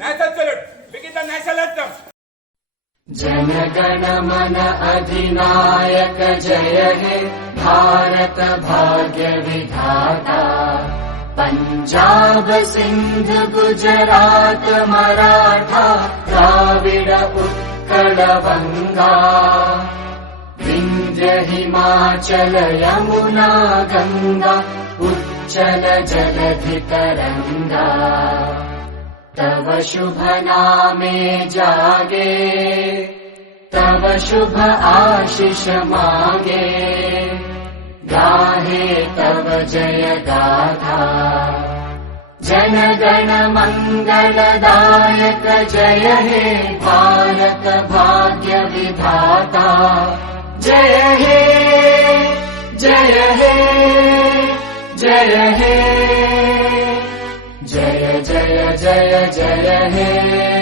The national anthem. जनगण मन अधिनायक जय हे भारत भाग्य विधाता। पञ्जाब सिन्ध गुजरात मराठा द्राविड उत्कल बङ्गा विन्ध्य हिमाचल यमुना गङ्गा उच्चल जलधि तरङ्गा तव शुभ नामे जागे तव शुभ आशिष मागे। गाहे तव जय गाथा। जन मङ्गलदायक जय हे भारत भाग्य विधाता। जय हे जय हे जय हे जय जय जय हे